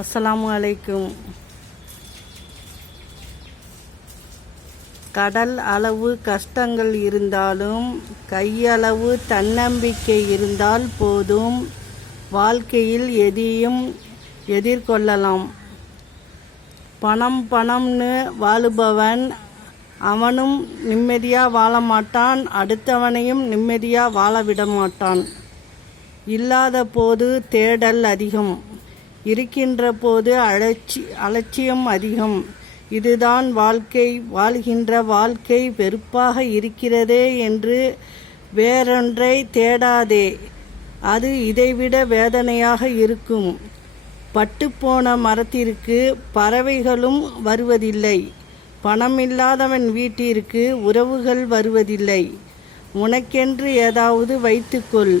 அஸ்ஸலாமு அலைக்கும். கடல் அளவு கஷ்டங்கள் இருந்தாலும் கையளவு தன்னம்பிக்கை இருந்தால் போதும், வாழ்க்கையில் எதையும் எதிர்கொள்ளலாம். பணம் பணம்னு வாழுபவன் அவனும் நிம்மதியாக வாழ மாட்டான், அடுத்தவனையும் நிம்மதியாக வாழ விட மாட்டான். இல்லாத போது தேடல் அதிகம், இருக்கின்ற போது அலட்சியம் அதிகம். இதுதான் வாழ்க்கை. வாழ்கின்ற வாழ்க்கை வெறுப்பாக இருக்கிறதே என்று வேறொன்றை தேடாதே, அது இதைவிட வேதனையாக இருக்கும். பட்டுப்போன மரத்திற்கு பறவைகளும் வருவதில்லை, பணமில்லாதவன் வீட்டிற்கு உறவுகள் வருவதில்லை. உனக்கென்று ஏதாவது வைத்துக்கொள்,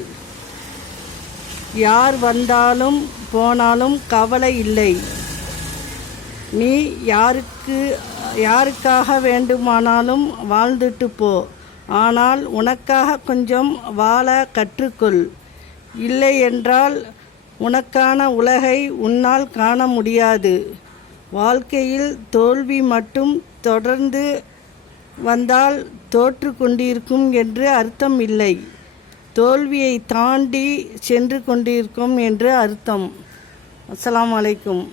யார் வந்தாலும் போனாலும் கவலை இல்லை. நீ யாருக்காக வேண்டுமானாலும் வாழ்ந்துட்டு போ, ஆனால் உனக்காக கொஞ்சம் வாழ கற்றுக்கொள். இல்லை என்றால் உனக்கான உலகை உன்னால் காண முடியாது. வாழ்க்கையில் தோல்வி மட்டும் தொடர்ந்து வந்தால் தோற்று கொண்டிருக்கும் என்று அர்த்தம் இல்லை, தோல்வியை தாண்டி சென்று கொண்டிருக்கும் என்று அர்த்தம். அஸ்ஸலாமு அலைக்கும்.